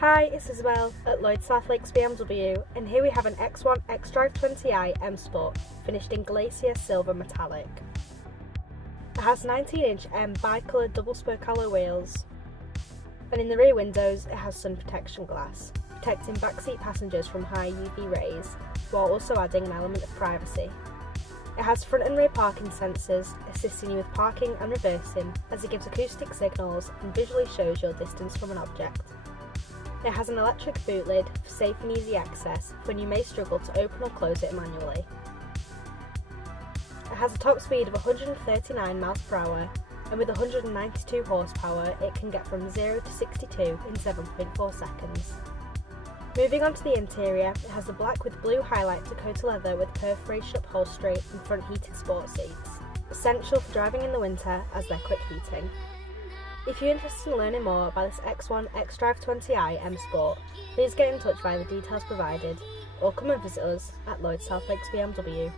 Hi, it's Isabel at Lloyd South Lakes BMW, and here we have an X1 xDrive20i M Sport finished in Glacier Silver Metallic. It has 19-inch M bi-coloured double-spoke alloy wheels, and in the rear windows it has sun protection glass, protecting backseat passengers from high UV rays, while also adding an element of privacy. It has front and rear parking sensors, assisting you with parking and reversing, as it gives acoustic signals and visually shows your distance from an object. It has an electric boot lid for safe and easy access when you may struggle to open or close it manually. It has a top speed of 139 mph, and with 192 horsepower it can get from 0 to 62 in 7.4 seconds. Moving on to the interior, it has a black with blue highlight Dakota leather with perforation upholstery and front heated sport seats, essential for driving in the winter as they're quick heating. If you're interested in learning more about this X1 xDrive20i M Sport, please get in touch via the details provided, or come and visit us at Lloyd South Lakes BMW.